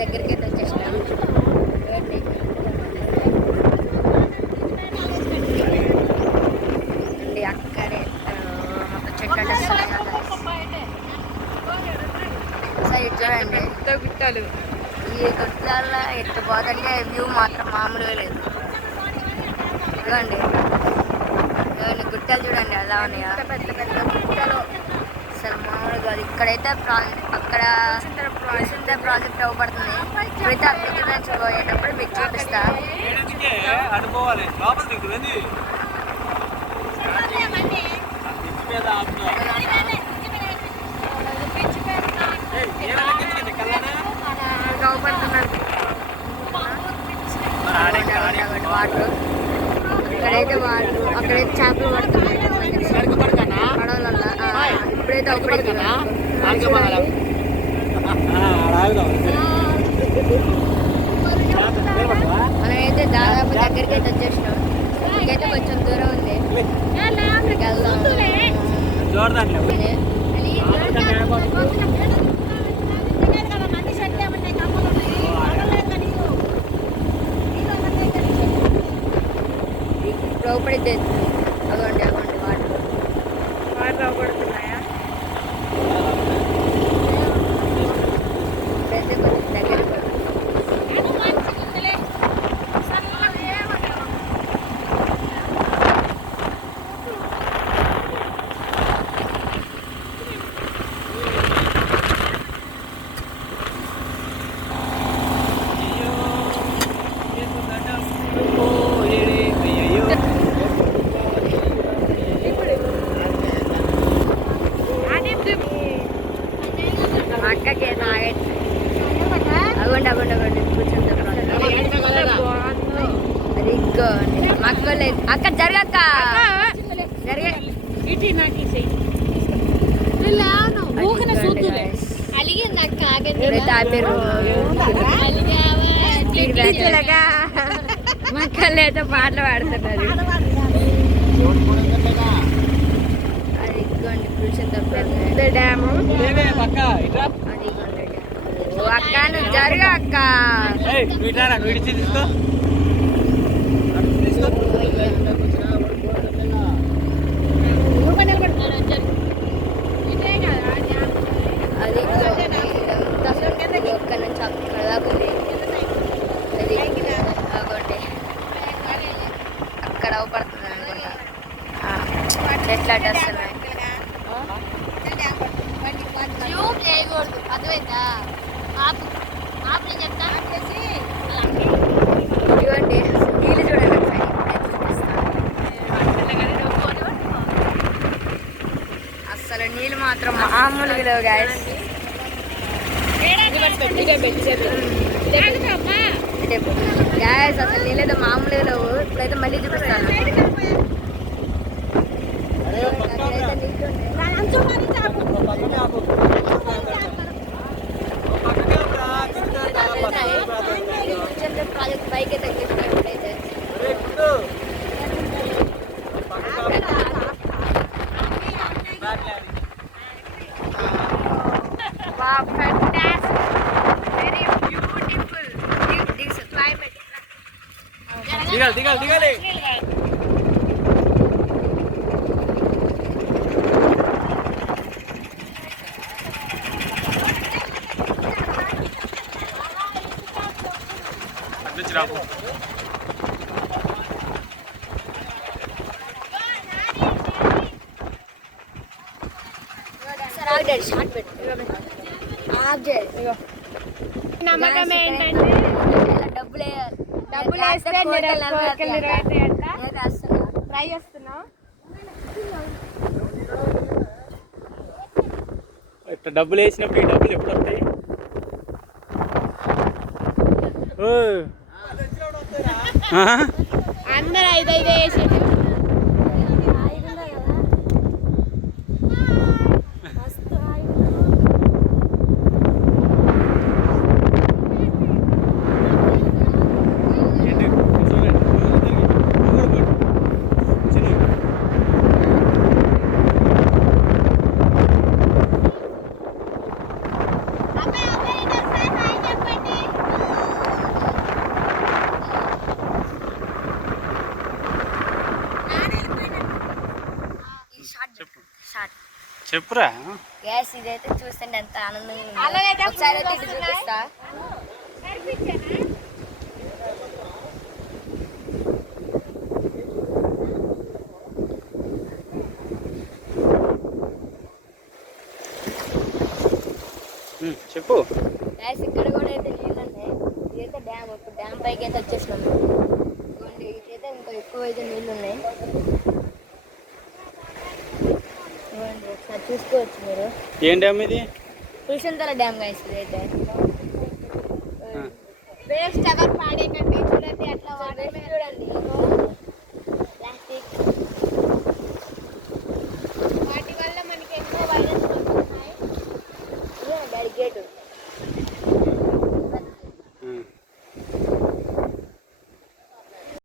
దగ్గరికి అయితే వచ్చేసినాం. అండి అక్కడే మొత్తం చెట్లు సైడ్ చూడండి గుట్టలు. ఈ గుట్టల్లో ఎట్టు పోతుంటే వ్యూ మాత్రం మామూలుగా లేదు. ఇవ్వండి గుట్టలు చూడండి ఎలా ఉన్నాయా, పెద్ద పెద్ద గుట్టలు అసలు మామూలుగా కాదు. ఇక్కడైతే అక్కడ ప్రాజెక్ట్ అవ్వబడుతుంది. ఇప్పుడైతే ఆ బ్రిడ్జ్ నుంచి పోయేటప్పుడు మీకు చూపిస్తా. వాటర్ ఇక్కడైతే వాటర్, అక్కడైతే చేపలు పడుతున్నాయి పడవలల్లా. ఇప్పుడైతే మనమైతే దాదాపు దగ్గరికి అయితే వచ్చేసినాం. ఇంకైతే కొంచెం దూరం ఉంది. లోపడితే అవ్వండి వాటర్ అవ్వబడుతున్నాయా. ఇప్పుడైతే కొంచెం దగ్గర అక్క జరగక్క మక్కలు అయితే పాటలు పాడుతున్నారు. అది ఇదిగోండి పెద్ద డ్యాము. అక్క నువ్వు జరుగు అక్క. అక్కడ అవపడుతుంది అనుకుంటా. చెట్లు అడ్డొస్తున్నాయి. ఇదిగోండి నీళ్ళు చూడండి. అసలు నీళ్ళు మాత్రం మామూలుగా లేవు గాయస్. గ్యాస్ అసలు నీళ్ళైతే మామూలుగా లేవు. ఇప్పుడైతే మళ్ళీ చూపిస్తాను. ప్రాజెక్ట్ బైక్ అయితే ఇప్పుడైతే దిగాలి. నమ్మకం ఏంటంటే డబ్బులు వేస్తే ట్రై చేస్తున్నా. డబ్బులు వేసినప్పుడు ఈ డబ్బులు ఎప్పుడు వస్తాయి? అందరు 5 వేసి చెప్పురా. గ్యాస్ ఇదైతే చూస్తుంటే ఎంత ఆనందంగా ఉంది. ఒకసారి అయితే ఇటు చూపిస్తా. చెప్పు. గ్యాస్ ఇక్కడ కూడా అయితే నీళ్ళు ఉన్నాయి. ఇదైతే డ్యామ్. ఇప్పుడు డ్యామ్ పైకి అయితే వచ్చేసినాము. ఇదిగోండి, ఇదైతే ఇంకా ఎక్కువ అయితే నీళ్ళు ఉన్నాయి. ఇదిగోండి, ఒకసారి చూసుకోవచ్చు మీరు. ఏం డ్యామ్ ఇది? పులిచింతల డ్యామ్ గైస్ ఇదైతే. వేస్ట్ ఎవరు పాడేకండి, చూడండి అట్లా చూడండి ప్లాస్టిక్. వాటి వల్ల మనకి ఎన్నో వైరస్ వస్తున్నాయి. Daddy gate